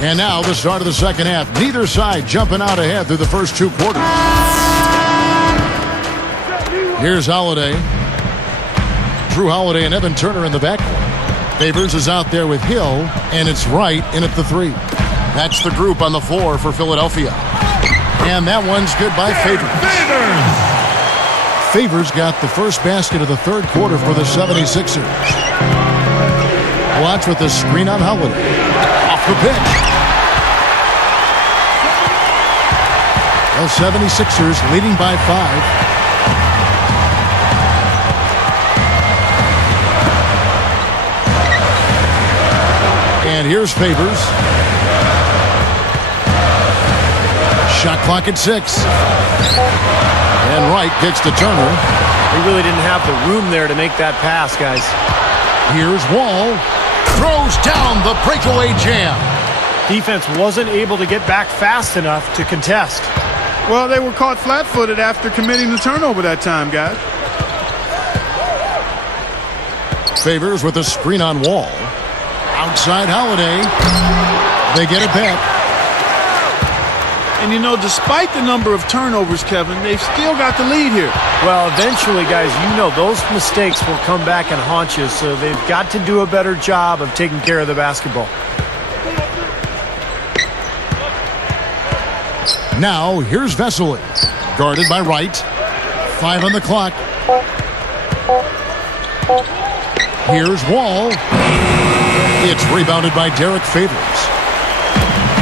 And now the start of the second half. Neither side jumping out ahead through the first 2 quarters. Here's Holiday. Drew Holiday and Evan Turner in the backcourt. Favors is out there with Hill, and it's Wright in at the 3. That's the group on the floor for Philadelphia. And that one's good by Favors. Favors got the first basket of the third quarter for the 76ers. Watch with the screen on Holiday. Off the pitch. The 76ers leading by 5. And here's Favors. Shot clock at 6. And Wright gets to Turner. He really didn't have the room there to make that pass, guys. Here's Wall. Throws down the breakaway jam. Defense wasn't able to get back fast enough to contest. Well, they were caught flat-footed after committing the turnover that time, guys. Favors with a screen on Wall. Outside Holiday. They get it back. And, you know, despite the number of turnovers, Kevin, they've still got the lead here. Well, eventually, guys, you know those mistakes will come back and haunt you, so they've got to do a better job of taking care of the basketball. Now, here's Vesely. Guarded by Wright. 5 on the clock. Here's Wall. It's rebounded by Derek Favors.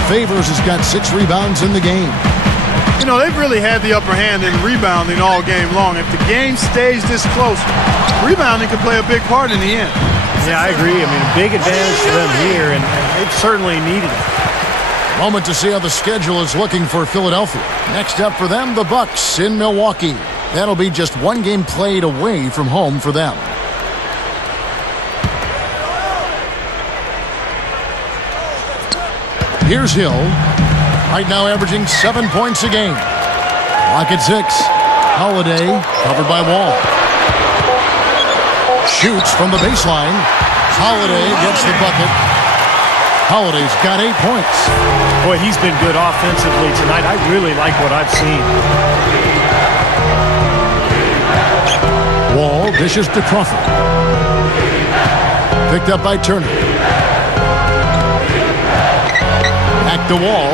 Favors has got 6 rebounds in the game. You know, they've really had the upper hand in rebounding all game long. If the game stays this close, rebounding could play a big part in the end. Yeah, I agree. I mean, a big advantage for them here, and they've certainly needed it. Moment to see how the schedule is looking for Philadelphia. Next up for them, the Bucks in Milwaukee. That'll be just 1 game played away from home for them. Here's Hill. Right now averaging 7 points a game. Clock at 6. Holiday covered by Wall. Shoots from the baseline. Holiday gets the bucket. Holiday's got 8 points. Boy, he's been good offensively tonight. I really like what I've seen. Wall dishes to Crawford. Picked up by Turner. Back to Wall.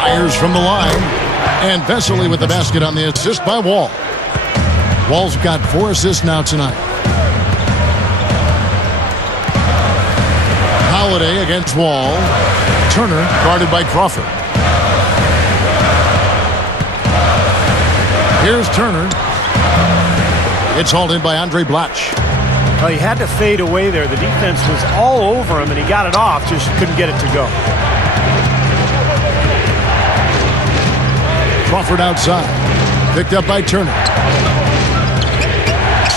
Fires from the line. And Vesely with the basket on the assist by Wall. Wall's got 4 assists now tonight. Holiday against Wall. Turner guarded by Crawford. Here's Turner. It's hauled in by Andre Blatch. Well, he had to fade away there. The defense was all over him, and he got it off, just couldn't get it to go. Crawford outside. Picked up by Turner.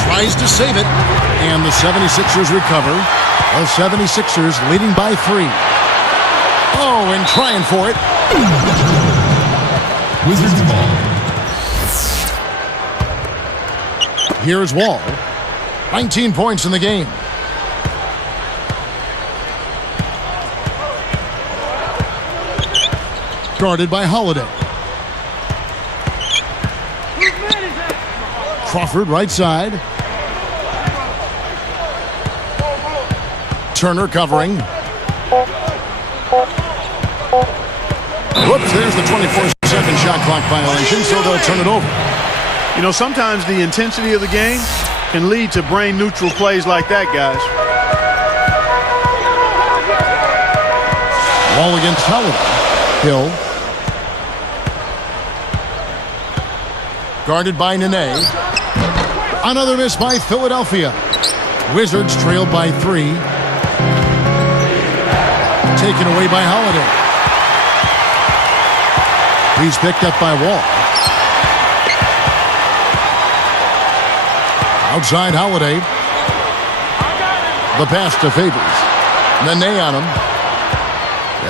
Tries to save it. And the 76ers recover. The 76ers leading by 3. Oh, and trying for it. Wizards ball. Here's Wall. 19 points in the game. Guarded by Holiday. Crawford right side. Turner covering. Whoops, there's the 24-second shot clock violation, so they'll turn it over. You know, sometimes the intensity of the game can lead to brain-neutral plays like that, guys. Wall against Holiday. Hill. Guarded by Nene. Another miss by Philadelphia. Wizards trailed by 3. Taken away by Holiday. He's picked up by Wall. Outside Holiday. The pass to Favors. Nene on him.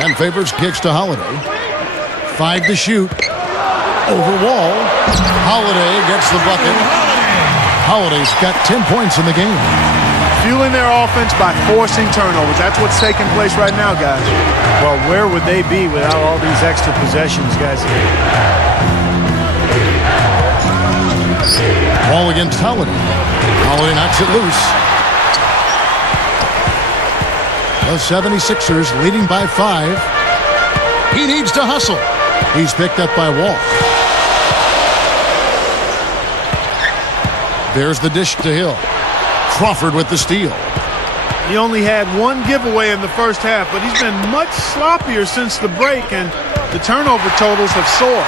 And Favors kicks to Holiday. 5 to shoot. Over Wall. Holiday gets the bucket. Holiday's got 10 points in the game. fueling their offense by forcing turnovers. That's what's taking place right now, guys. Well, where would they be without all these extra possessions, guys? Ball against Holiday. Holiday knocks it loose. The 76ers leading by 5. He needs to hustle. He's picked up by Wall. There's the dish to Hill. Crawford with the steal. He only had one giveaway in the first half, but he's been much sloppier since the break, and the turnover totals have soared.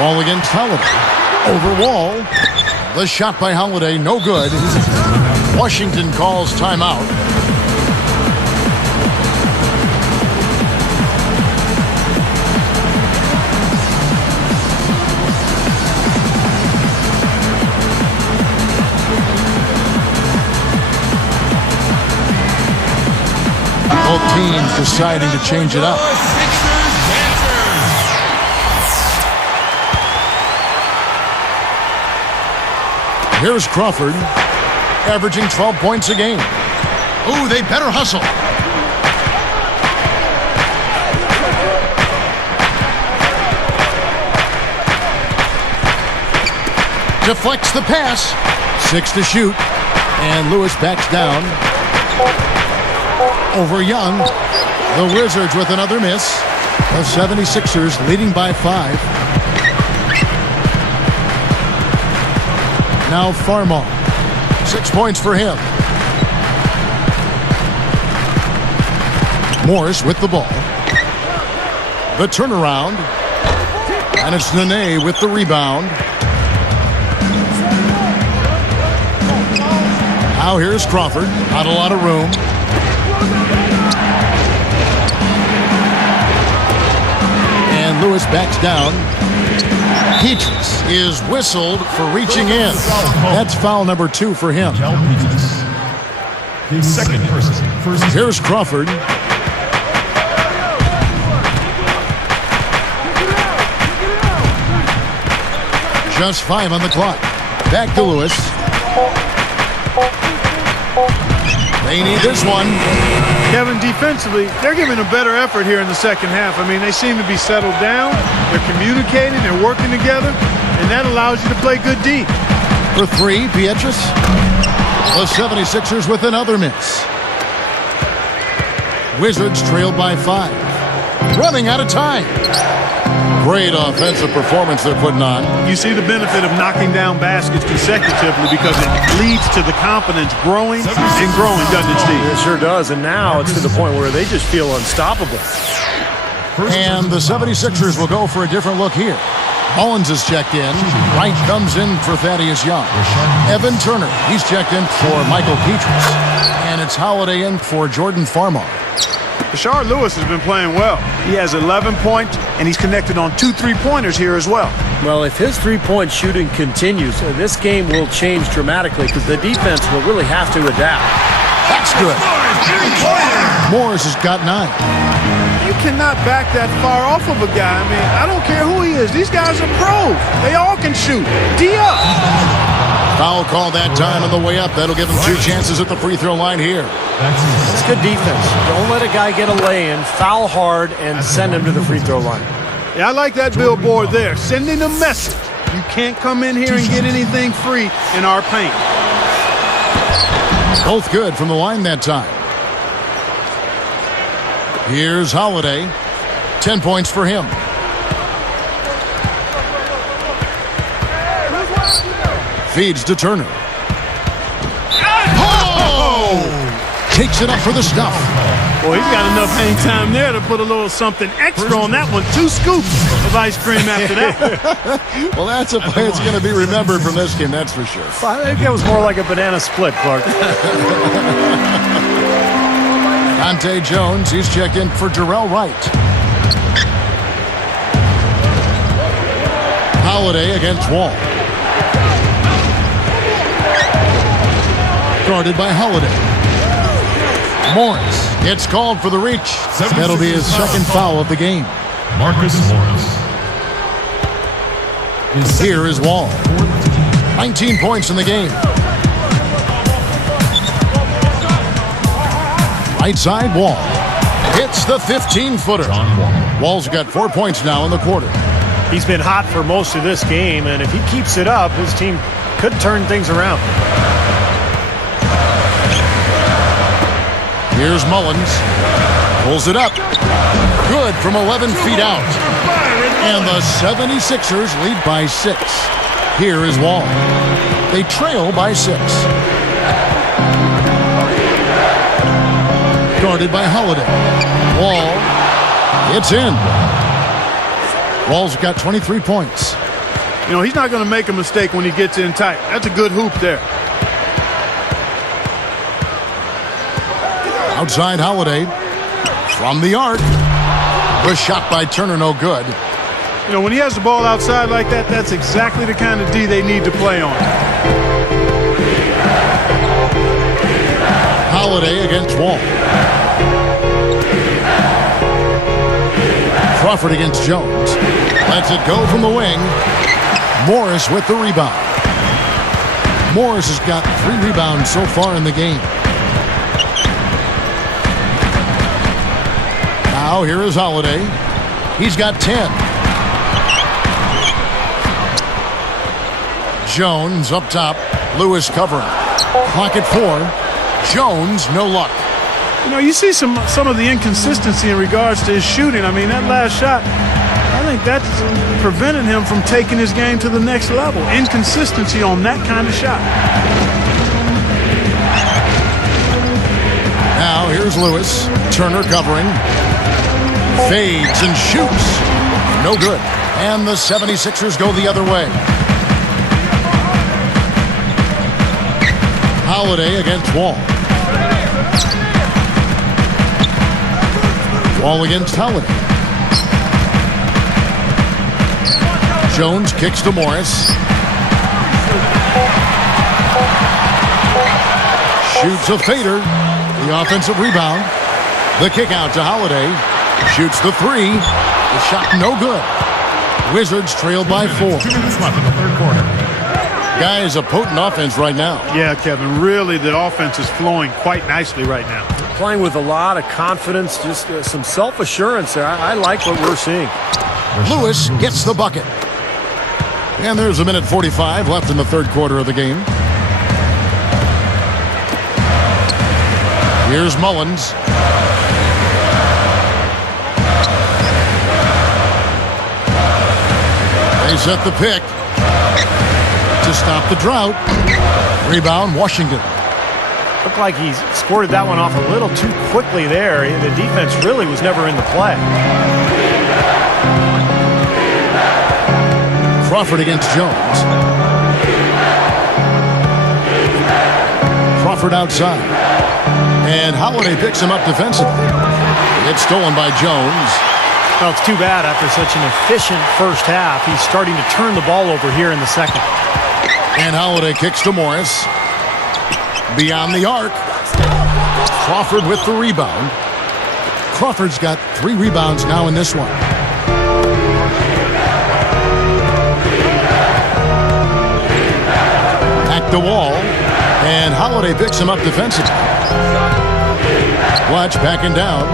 Wall against Holiday. Over Wall. The shot by Holiday, no good. Washington calls timeout. Both teams deciding to change it up. Here's Crawford, averaging 12 points a game. Ooh, they better hustle. Deflects the pass. 6 to shoot. And Lewis backs down. Over Young. The Wizards with another miss. The 76ers leading by 5. Now Farmar. 6 points for him. Morris with the ball. The turnaround. And it's Nene with the rebound. Now here's Crawford. Not a lot of room. And Lewis backs down. Peaches is whistled for reaching in. That's foul number 2 for him. His second person. Here's Crawford. Just 5 on the clock. Back to Lewis. They need this one. Kevin, defensively, they're giving a better effort here in the second half. I mean, they seem to be settled down. They're communicating. They're working together. And that allows you to play good D. For 3, Beatrice. The 76ers with another miss. Wizards trailed by 5. Running out of time. Great offensive performance they're putting on. You see the benefit of knocking down baskets consecutively because it leads to the confidence growing and growing, doesn't it, Steve? It sure does, and now it's to the point where they just feel unstoppable. And the 76ers will go for a different look here. Mullins is checked in. Wright comes in for Thaddeus Young. Evan Turner, he's checked in for Michael Peaches. And it's Holiday in for Jordan Farmar. Rashard Lewis has been playing well. He has 11 points, and he's connected on 2 3-pointers here as well. Well, if his three-point shooting continues, this game will change dramatically because the defense will really have to adapt. That's good. Morris has got 9. You cannot back that far off of a guy. I mean, I don't care who he is. These guys are pros. They all can shoot. D up. Foul call that time on the way up. That'll give him 2 chances at the free throw line here. It's good defense. Don't let a guy get a lay-in, foul hard, and send him to the free throw line. Yeah, I like that billboard there. Sending a message. You can't come in here and get anything free in our paint. Both good from the line that time. Here's Holiday. 10 points for him. Feeds to Turner. Oh! Takes it up for the stuff. Well, he's got enough hang time there to put a little something extra on that one. 2 scoops of ice cream after that. Well, that's a play that's going to be remembered from this game, that's for sure. I think that was more like a banana split, Clark. Dante Jones, he's checked in for Jarrell Wright. Holiday against Wall. Guarded by Holiday. Morris gets called for the reach. That'll be his second foul of the game. Marcus Morris. Here is Wall. 19 points in the game. Right side, Wall. Hits the 15-footer. Wall's got 4 points now in the quarter. He's been hot for most of this game, and if he keeps it up, his team could turn things around. Here's Mullins. Pulls it up. Good from 11 feet out. And the 76ers lead by 6. Here is Wall. They trail by 6. Guarded by Holiday. Wall. It's in. Wall's got 23 points. You know, he's not going to make a mistake when he gets in tight. That's a good hoop there. Outside Holiday. From the arc. The shot by Turner, no good. You know, when he has the ball outside like that, that's exactly the kind of D they need to play on. Holiday against Wall. Crawford against Jones. Lets it go from the wing. Morris with the rebound. Morris has got 3 rebounds so far in the game. Now here is Holiday. He's got 10. Jones up top. Lewis covering. Clock at 4. Jones, no luck. You know, you see some of the inconsistency in regards to his shooting. I mean, that last shot, I think that's preventing him from taking his game to the next level. Inconsistency on that kind of shot. Now here's Lewis. Turner covering. Fades and shoots. No good. And the 76ers go the other way. Holiday against Wall. Wall against Holiday. Jones kicks to Morris. Shoots a fader. The offensive rebound. The kick out to Holiday. Shoots the 3. The shot no good. Wizards trailed by 4. 2 minutes left in the third quarter. Guys, a potent offense right now. Yeah, Kevin, really the offense is flowing quite nicely right now. Playing with a lot of confidence, just some self-assurance there. I like what we're seeing. Lewis gets the bucket. And there's a minute 45 left in the third quarter of the game. Here's Mullins. They set the pick to stop the drought. Rebound, Washington. Looked like he squirted that one off a little too quickly there. The defense really was never in the play. Crawford against Jones. Crawford outside. And Holiday picks him up defensively. It's stolen by Jones. Well, it's too bad after such an efficient first half. He's starting to turn the ball over here in the second. And Holiday kicks to Morris. Beyond the arc. Crawford with the rebound. Crawford's got 3 rebounds now in this one. Back to Wall. And Holiday picks him up defensively. Watch backing down.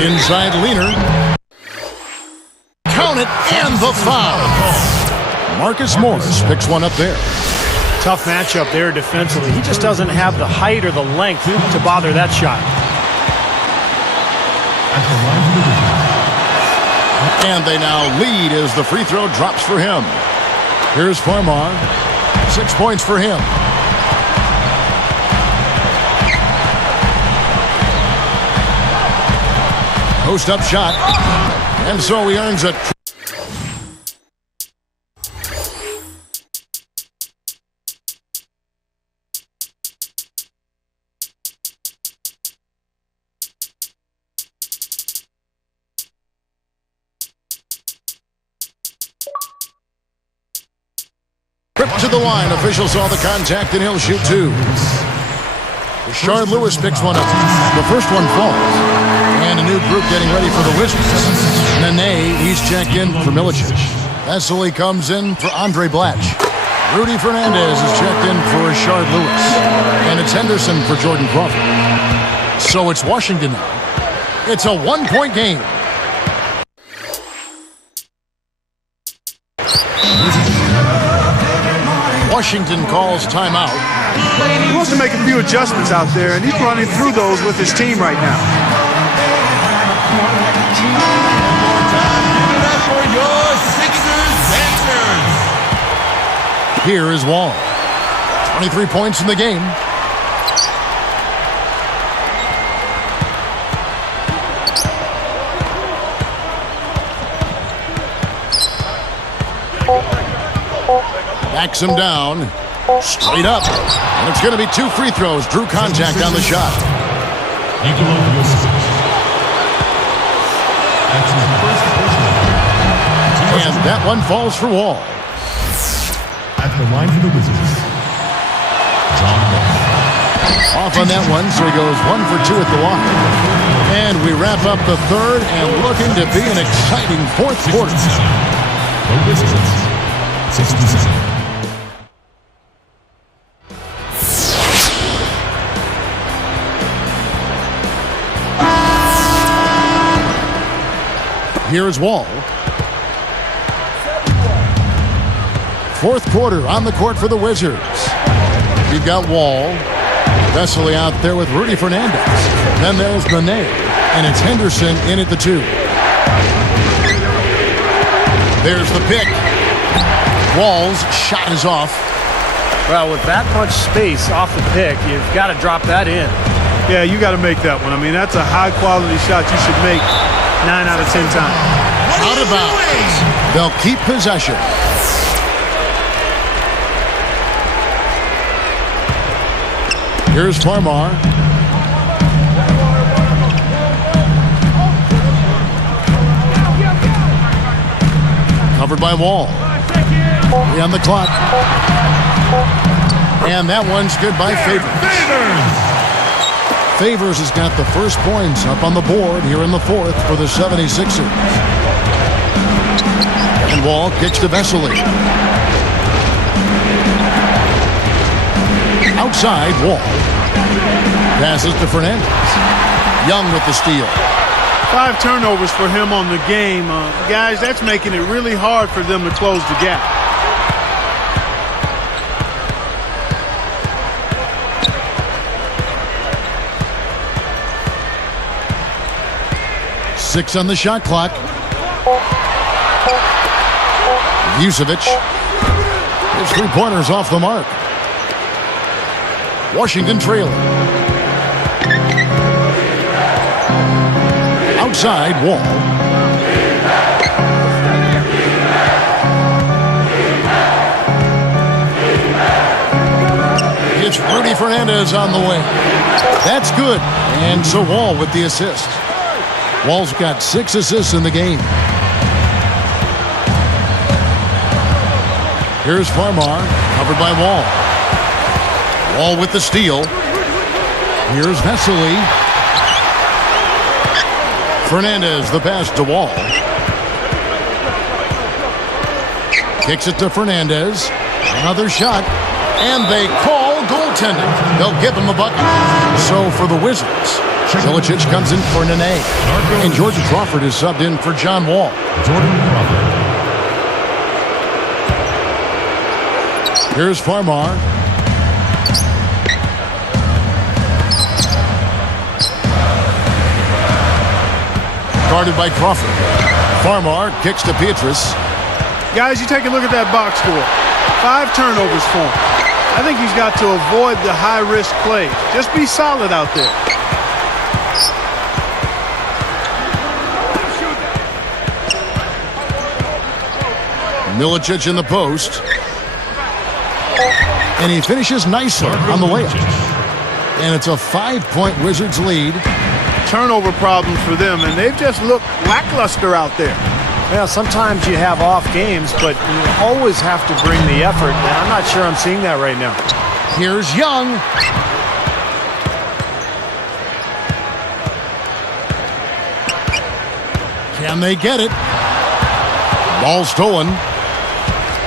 Inside Leaner. Count it, and the foul. Marcus Morris picks one up there. Tough matchup there defensively. He just doesn't have the height or the length to bother that shot. And they now lead as the free throw drops for him. Here's Farmar. 6 points for him. Post-up shot. And so he earns it. Trip to the line. Official saw the contact, and he'll shoot 2. Rashard Lewis picks one up. The first one falls. And a new group getting ready for the Wizards. Nene, he's checked in for Milicic. Vesely comes in for Andre Blatch. Rudy Fernandez is checked in for Rashard Lewis. And it's Henderson for Jordan Crawford. So it's Washington now. It's a one-point game. Washington calls timeout. He wants to make a few adjustments out there, and he's running through those with his team right now. For your Sixers answers. Here is Wall. 23 points in the game. Backs him down. Straight up. And it's going to be 2 free throws. Drew contact on the shot. And that one falls for Wall. At the line for the Wizards, John Wall. Off on that one, so he goes 1 for 2 at the line. And we wrap up the third and looking to be an exciting fourth quarter. The Wizards, 67. Here's Wall. Fourth quarter on the court for the Wizards. You've got Wall. Vesely out there with Rudy Fernandez. Then there's Nene. And it's Henderson in at the 2. There's the pick. Wall's shot is off. Well, with that much space off the pick, you've got to drop that in. Yeah, you got to make that one. I mean, that's a high-quality shot you should make 9 out of 10 times. Out of bounds. They'll keep possession. Here's Farmar. Covered by Wall. 3 on the clock. And that one's good by Favors. Favors has got the first points up on the board here in the fourth for the 76ers. And Wall kicks to Vesely. Outside, Wall. Passes to Fernandez. Young with the steal. 5 turnovers for him on the game. Guys, that's making it really hard for them to close the gap. Six on the shot clock. Vucevic. His 3-pointers off the mark. Washington trailing. Outside, Wall. It's Rudy Fernandez on the way. That's good. And so Wall with the assist. Wall's got 6 assists in the game. Here's Farmar, covered by Wall. Wall with the steal. Here's Vesely. Fernandez, the pass to Wall. Kicks it to Fernandez. Another shot. And they call goaltending. They'll give him a bucket. So for the Wizards, Milicic comes in for Nene. And Jordan Crawford is subbed in for John Wall. Jordan Crawford. Here's Farmar. Guarded by Crawford. Farmar kicks to Pietrus. Guys, you take a look at that box score. 5 turnovers for him. I think he's got to avoid the high-risk plays. Just be solid out there. Milicic in the post. And he finishes nicely on the layup. And it's a 5-point Wizards lead. Turnover problems for them, and they've just looked lackluster out there. Well, sometimes you have off games, but you always have to bring the effort, and I'm not sure I'm seeing that right now. Here's Young. Can they get it? Ball stolen.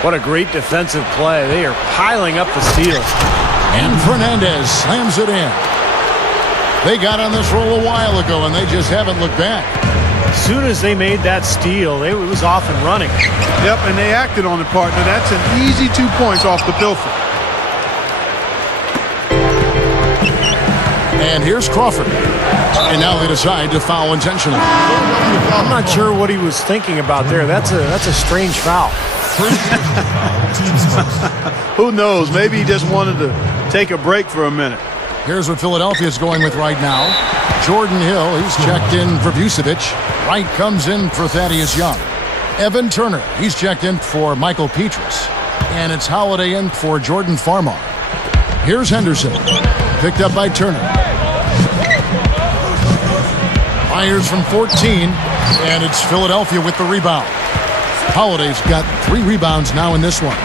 What a great defensive play. They are piling up the steals. And Fernandez slams it in. They got on this roll a while ago, and they just haven't looked back. As soon as they made that steal, it was off and running. Yep, and they acted on it, partner. That's an easy 2 points off the pilfer. And here's Crawford. And now they decide to foul intentionally. I'm not sure what he was thinking about there. That's a strange foul. Who knows? Maybe he just wanted to take a break for a minute. Here's what Philadelphia's going with right now. Jordan Hill, he's checked in for Vucevic. Wright comes in for Thaddeus Young. Evan Turner, he's checked in for Michael Petrus. And it's Holiday in for Jordan Farmar. Here's Henderson, picked up by Turner. Fires from 14, and it's Philadelphia with the rebound. Holiday's got 3 rebounds now in this one.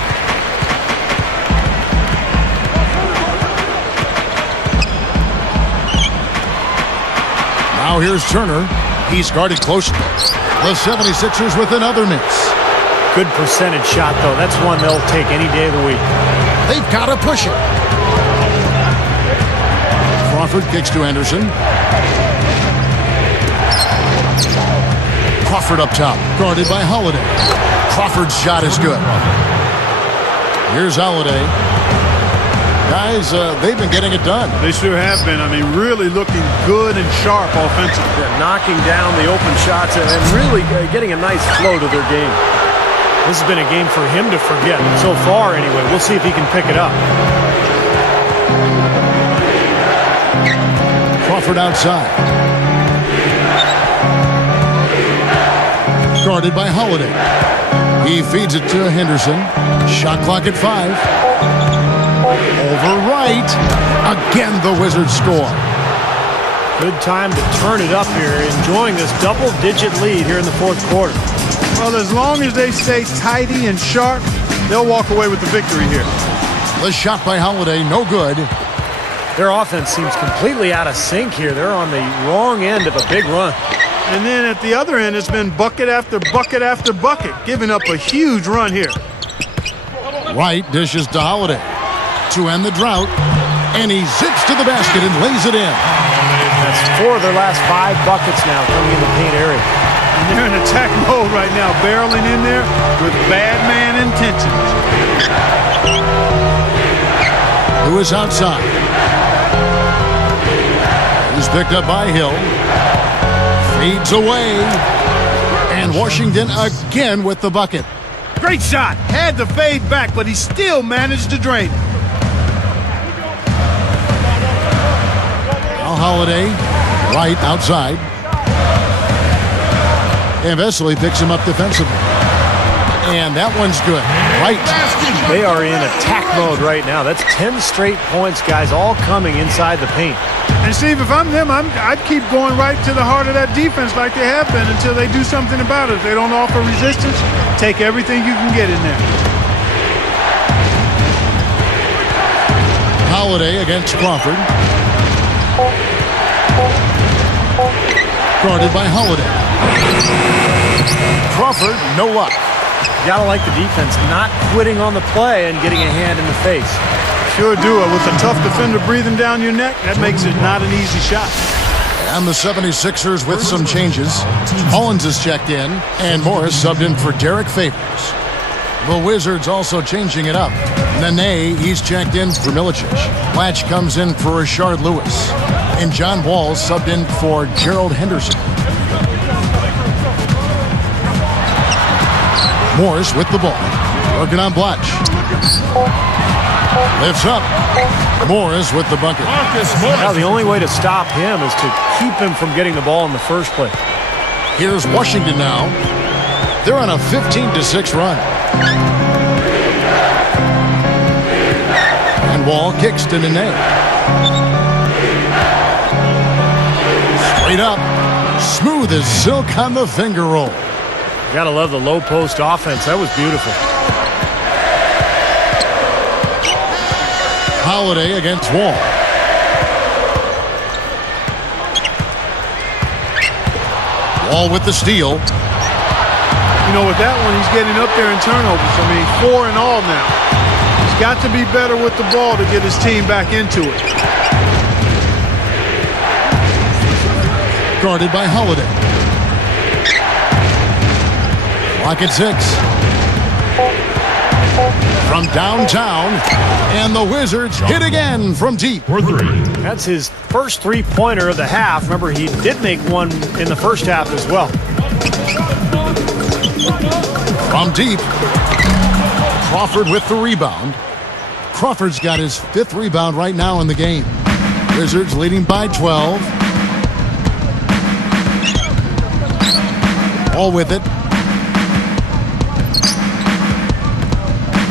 Now here's Turner. He's guarded closely. The 76ers with another miss. Good percentage shot, though. That's one they'll take any day of the week. They've got to push it. Crawford kicks to Henderson. Crawford up top, guarded by Holiday. Crawford's shot is good. Here's Holiday. Guys, they've been getting it done. They sure have been. I mean, really looking good and sharp offensively. Yeah, knocking down the open shots and really getting a nice flow to their game. This has been a game for him to forget. So far, anyway. We'll see if he can pick it up. Crawford outside. Guarded by Holiday. He feeds it to Henderson. Shot clock at 5. Over Wright. Again, the Wizards score. Good time to turn it up here. Enjoying this double-digit lead here in the fourth quarter. Well, as long as they stay tidy and sharp, they'll walk away with the victory here. The shot by Holiday, no good. Their offense seems completely out of sync here. They're on the wrong end of a big run. And then at the other end, it's been bucket after bucket after bucket, giving up a huge run here. Wright dishes to Holiday to end the drought, and he zips to the basket and lays it in. That's 4 of their last 5 buckets now coming in the paint area. And they're in attack mode right now, barreling in there with bad man intentions. Who is outside? He's picked up by Hill. Feeds away. And Washington again with the bucket. Great shot. Had to fade back, but he still managed to drain it. Now Holiday, right outside. And Vesely picks him up defensively. And that one's good. Right. They are in attack mode right now. That's 10 straight points, guys, all coming inside the paint. And Steve, if I'm them, I'd keep going right to the heart of that defense like they have been until they do something about it. If they don't offer resistance, take everything you can get in there. Holiday against Crawford. Guarded by Holiday. Crawford, no luck. You gotta like the defense not quitting on the play and getting a hand in the face. Sure do. With a tough defender breathing down your neck, that makes it not an easy shot. And the 76ers with some changes. Mullins is checked in, and Morris subbed in for Derek Favors. The Wizards also changing it up. Nene, he's checked in for Milicic. Latch comes in for Rashard Lewis. And John Wall subbed in for Gerald Henderson. Morris with the ball. Working on Blatch. Lifts up. Morris with the bucket. Now the only way to stop him is to keep him from getting the ball in the first place. Here's Washington now. They're on a 15-6 run. And Wall kicks to Nene. Straight up. Smooth as silk on the finger roll. Gotta love the low post offense. That was beautiful. Holiday against Wall. Wall with the steal. You know, with that one, he's getting up there in turnovers. I mean, 4 in all now. He's got to be better with the ball to get his team back into it. Guarded by Holiday. Clock at 6. From downtown, and the Wizards hit again from deep. For 3. That's his first three-pointer of the half. Remember, he did make one in the first half as well. From deep, Crawford with the rebound. Crawford's got his 5th rebound right now in the game. Wizards leading by 12. All with it.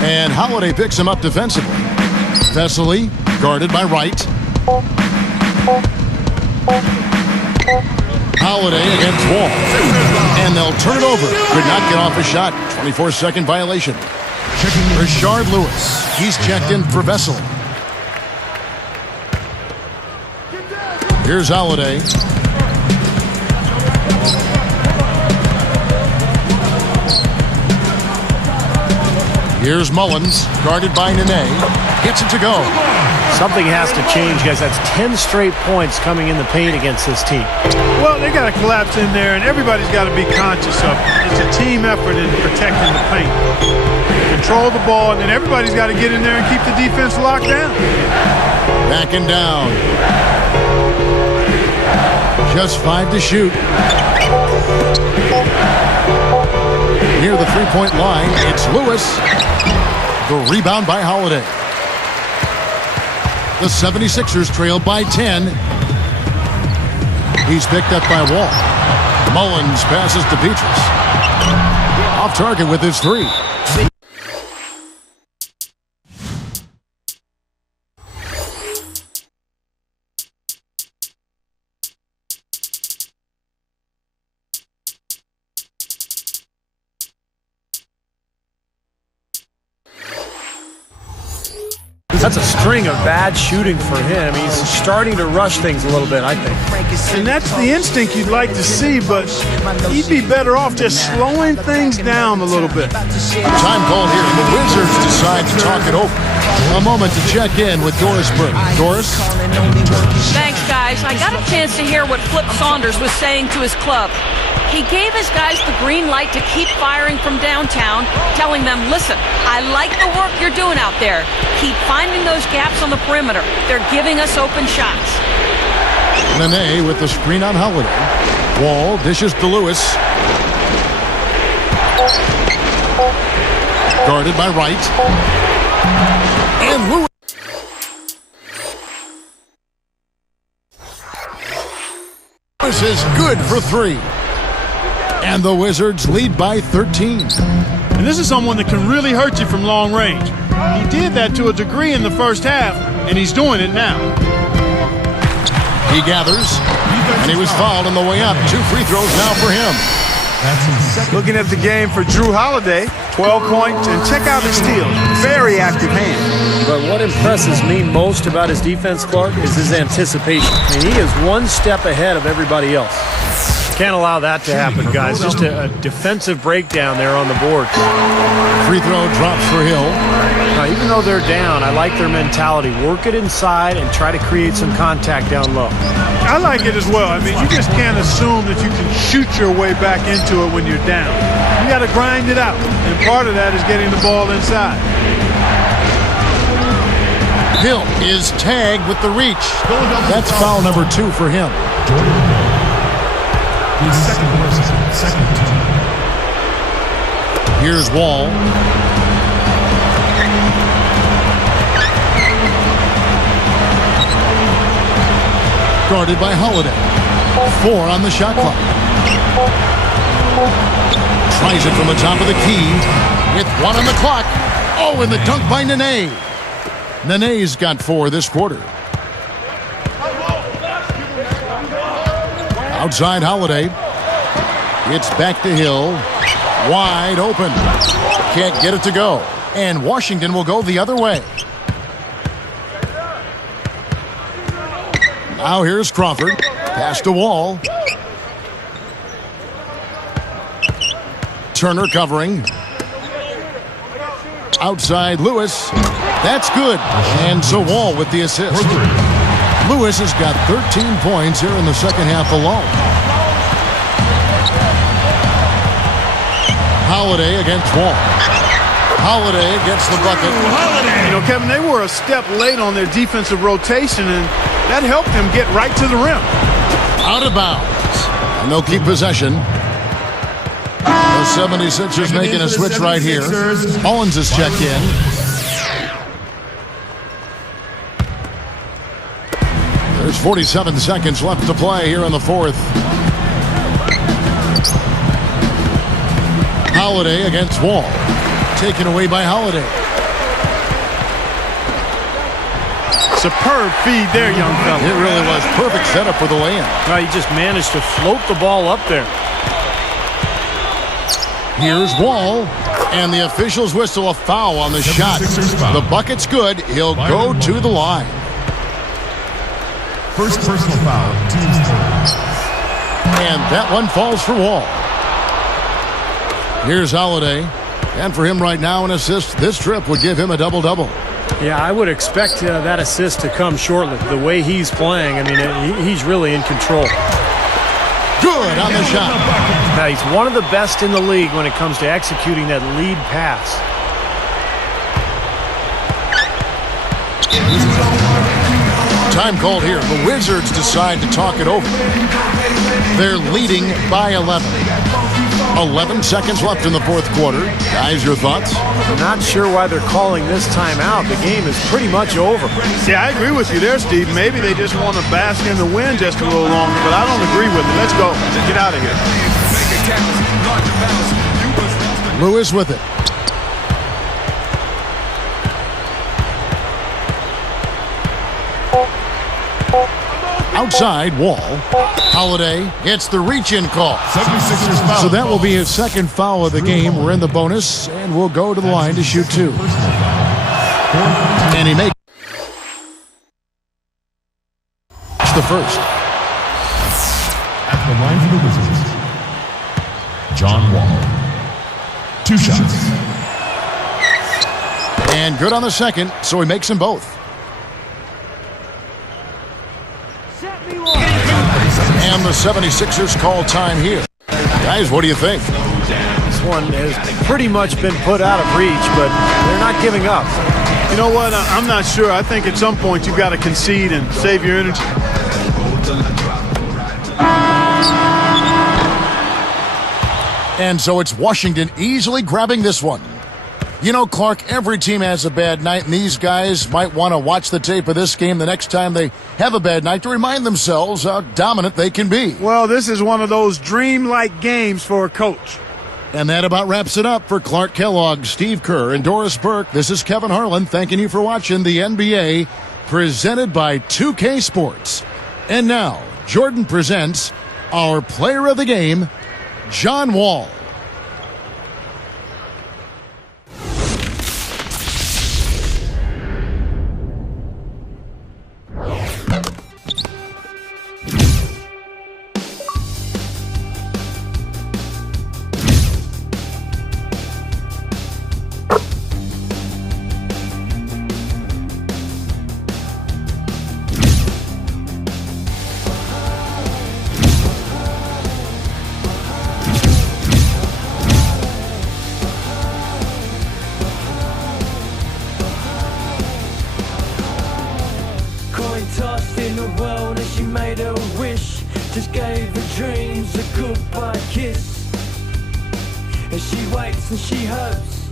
And Holiday picks him up defensively. Vesely guarded by Wright. Holiday against Wall. And they'll turn it over. Could not get off a shot. 24-second violation. Rashard Lewis. He's checked in for Vesely. Here's Holiday. Here's Mullins, guarded by Nene. Gets it to go. Something has to change, guys. That's 10 straight points coming in the paint against this team. Well, they got to collapse in there, and everybody's got to be conscious of it. It's a team effort in protecting the paint. Control the ball, and then everybody's got to get in there and keep the defense locked down. Backing down. Just 5 to shoot. Near the three-point line, it's Lewis. The rebound by Holiday. The 76ers trail by 10. He's picked up by Wall. Mullins passes to Petrus. Off target with his 3. That's a string of bad shooting for him. He's starting to rush things a little bit, I think. And that's the instinct you'd like to see, but he'd be better off just slowing things down a little bit. Time called here, and the Wizards decide to talk it over. A moment to check in with Doris Burke. Doris? Thanks, guys. I got a chance to hear what Flip Saunders was saying to his club. He gave his guys the green light to keep firing from downtown, telling them, listen, I like the work you're doing out there. Keep finding those gaps on the perimeter. They're giving us open shots. Nene with the screen on Holiday. Wall dishes to Lewis. Guarded by Wright. And Lewis. Lewis is good for 3. And the Wizards lead by 13. And this is someone that can really hurt you from long range. He did that to a degree in the first half, and he's doing it now. He gathers, and he was fouled on the way up. 2 free throws now for him. Looking at the game for Drew Holiday, 12 points, and check out his steals. Very active hand. But what impresses me most about his defense, Clark, is his anticipation. I mean, he is one step ahead of everybody else. Can't allow that to happen, guys. Just a defensive breakdown there on the board. Free throw drops for Hill. Now, even though they're down, I like their mentality. Work it inside and try to create some contact down low. I like it as well. I mean, you just can't assume that you can shoot your way back into it when you're down. You got to grind it out, and part of that is getting the ball inside. Hill is tagged with the reach. That's foul number 2 for him. His second team. Here's Wall. Guarded by Holiday. 4 on the shot clock. Tries it from the top of the key with 1 on the clock. Oh, and the dunk by Nene. Nene's got 4 this quarter. Outside Holiday. It's back to Hill. Wide open. Can't get it to go. And Washington will go the other way. Now here's Crawford. Pass to Wall. Turner covering. Outside Lewis. That's good. And so Wall with the assist. Lewis has got 13 points here in the second half alone. Holiday against Wall. Holiday gets the bucket. You know, Kevin, they were a step late on their defensive rotation, and that helped them get right to the rim. Out of bounds. And they'll keep possession. The 76ers making a switch right here. Mullins has checked in. There's 47 seconds left to play here in the fourth. Holiday against Wall. Taken away by Holiday. Superb feed there, young fella. It really was. Perfect setup for the lay-in. He just managed to float the ball up there. Here's Wall, and the officials whistle a foul on the shot. The bucket's good. He'll go to the line. First personal foul, team's third. And that one falls for Wall. Here's Holiday. And for him right now, an assist this trip would give him a double-double. Yeah, I would expect that assist to come shortly. The way he's playing, I mean, he's really in control. Good on the shot. Now, he's one of the best in the league when it comes to executing that lead pass. Time called here. The Wizards decide to talk it over. They're leading by 11. 11 seconds left in the fourth quarter. Guys, your thoughts? Not sure why they're calling this timeout. The game is pretty much over. Yeah, I agree with you there, Steve. Maybe they just want to bask in the wind just a little longer, but I don't agree with it. Let's go. Let's get out of here. Lewis with it. Outside Wall. Holiday gets the reach-in call. 76ers foul. So that will be his second foul of the game. We're in the bonus, and we'll go to the line to shoot two. And he makes the first. At the line for the Wizards, John Wall. 2 shots. And good on the second, so he makes them both. And the 76ers call time here. Guys, what do you think? This one has pretty much been put out of reach, but they're not giving up. You know what? I'm not sure. I think at some point you've got to concede and save your energy. And so it's Washington easily grabbing this one. You know, Clark, every team has a bad night, and these guys might want to watch the tape of this game the next time they have a bad night to remind themselves how dominant they can be. Well, this is one of those dreamlike games for a coach. And that about wraps it up for Clark Kellogg, Steve Kerr, and Doris Burke. This is Kevin Harlan thanking you for watching the NBA presented by 2K Sports. And now, Jordan presents our player of the game, John Wall. Tossed in the world and she made a wish. Just gave her dreams a goodbye kiss. And she waits and she hopes